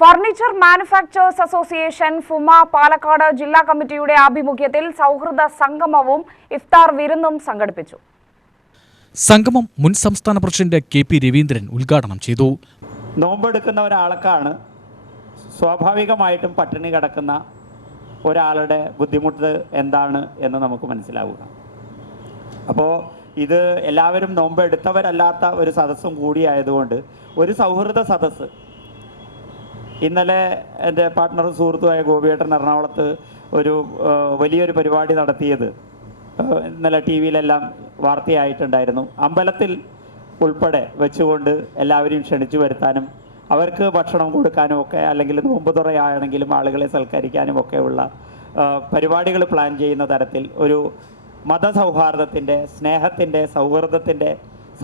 Furniture manufacturers association ഫുമ Palakkad ജില്ലാ കമ്മിറ്റിയുടെ ആഭിമുഖ്യത്തിൽ സൗഹൃദ സംഗമവും ഇഫ്താർ വിരുന്നും സംഘടിപ്പിച്ചു. സംഗമം മുൻ സംസ്ഥാന പ്രസിഡന്റ് കെ.പി. രവീന്ദ്രൻ ഉദ്ഘാടനം ചെയ്തു. നോമ്പെടുക്കുന്ന ഒരാൾക്കാണ് സ്വാഭാവികമായിട്ടും പട്ടിണി കിടക്കുന്ന ഒരാളുടെ ബുദ്ധിമുട്ട് എന്താണ് എന്ന് നമുക്ക് മനസ്സിലാവുക. അപ്പോൾ ഇത് എല്ലാവരും നോമ്പെടുത്തവരല്ലാത്ത ഒരു സദസ്സും കൂടിയായതുകൊണ്ട് ഒരു സൗഹൃദ സദസ്സ് ഇന്നലെ എൻ്റെ പാർട്ട്ണറും സുഹൃത്തുമായ ഗോപിയേട്ടൻ എറണാകുളത്ത് ഒരു വലിയൊരു പരിപാടി നടത്തിയത് ഇന്നലെ ടി വിയിലെല്ലാം വാർത്തയായിട്ടുണ്ടായിരുന്നു. അമ്പലത്തിൽ ഉൾപ്പെടെ വെച്ചുകൊണ്ട് എല്ലാവരെയും ക്ഷണിച്ചു വരുത്താനും അവർക്ക് ഭക്ഷണം കൊടുക്കാനും ഒക്കെ, അല്ലെങ്കിൽ നോമ്പ് തുറയാണെങ്കിലും ആളുകളെ സൽക്കരിക്കാനും ഒക്കെയുള്ള പരിപാടികൾ പ്ലാൻ ചെയ്യുന്ന തരത്തിൽ ഒരു മതസൗഹാർദ്ദത്തിൻ്റെ, സ്നേഹത്തിൻ്റെ, സൗഹൃദത്തിൻ്റെ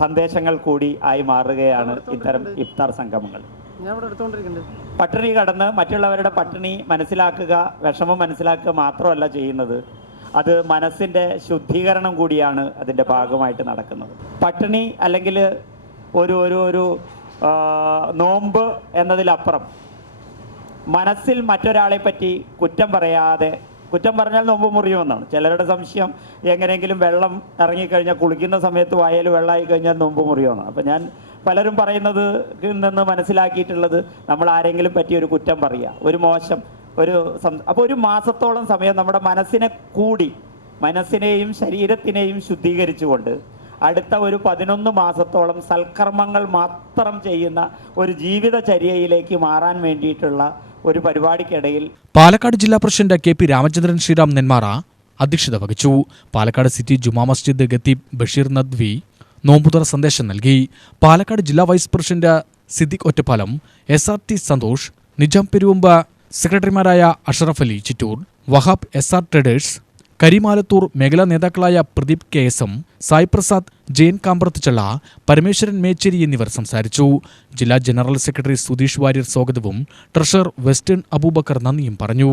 സന്ദേശങ്ങൾ കൂടി ആയി മാറുകയാണ് ഇത്തരം ഇഫ്താർ സംഗമങ്ങൾ. പട്ടിണി കടന്ന് മറ്റുള്ളവരുടെ പട്ടിണി മനസ്സിലാക്കുക, വിഷമം മനസ്സിലാക്കുക മാത്രമല്ല ചെയ്യുന്നത്, അത് മനസ്സിൻ്റെ ശുദ്ധീകരണം കൂടിയാണ് അതിൻ്റെ ഭാഗമായിട്ട് നടക്കുന്നത്. പട്ടിണി അല്ലെങ്കിൽ ഒരു ഒരു ഒരു നോമ്പ് എന്നതിലപ്പുറം മനസ്സിൽ മറ്റൊരാളെ പറ്റി കുറ്റം പറയാതെ, കുറ്റം പറഞ്ഞാൽ നോമ്പ് മുറിയുമെന്നാണ് ചിലരുടെ സംശയം. എങ്ങനെയെങ്കിലും വെള്ളം ഇറങ്ങിക്കഴിഞ്ഞാൽ, കുളിക്കുന്ന സമയത്ത് വായൽ വെള്ളമായി കഴിഞ്ഞാൽ നോമ്പ് മുറിയുമെന്നാണ്. അപ്പം ഞാൻ പലരും പറയുന്നത് നിന്ന് മനസ്സിലാക്കിയിട്ടുള്ളത്, നമ്മൾ ആരെങ്കിലും പറ്റി ഒരു കുറ്റം പറയുക, ഒരു മോശം അപ്പോൾ ഒരു മാസത്തോളം സമയം നമ്മുടെ മനസ്സിനെയും ശരീരത്തിനെയും ശുദ്ധീകരിച്ചുകൊണ്ട് അടുത്ത ഒരു 11 മാസത്തോളം സൽക്കർമ്മങ്ങൾ മാത്രം ചെയ്യുന്ന ഒരു ജീവിതചര്യയിലേക്ക് മാറാൻ വേണ്ടിയിട്ടുള്ള ഒരു പരിപാടിക്കിടയിൽ പാലക്കാട് ജില്ലാ പ്രസിഡന്റ് കെ.പി. രാമചന്ദ്രൻ ശ്രീറാം നെന്മാറ അധ്യക്ഷത വഹിച്ചു. പാലക്കാട് സിറ്റി ജുമാ മസ്ജിദ് ഖത്തീബ് ബഷീർ നദ്വി നോമ്പുതുറ സന്ദേശം നൽകി. പാലക്കാട് ജില്ലാ vice president Siddique Ottapalam, SRT Santhosh, Nijam Peruvamba, സെക്രട്ടറിമാരായ അഷറഫ് അലി ചിറ്റൂർ, വഹാബ് SR ട്രേഡേഴ്സ്, കരിമാലത്തൂർ മേഖലാ നേതാക്കളായ പ്രദീപ് KSM, സായി പ്രസാദ്, ജയൻ കാമ്പ്രത്തുചള്ള, പരമേശ്വരൻ മേച്ചേരി എന്നിവർ സംസാരിച്ചു. ജില്ലാ ജനറൽ സെക്രട്ടറി സുധീഷ് വാര്യർ സ്വാഗതവും ട്രഷറർ വെസ്റ്റേൺ അബൂബക്കർ നന്ദിയും പറഞ്ഞു.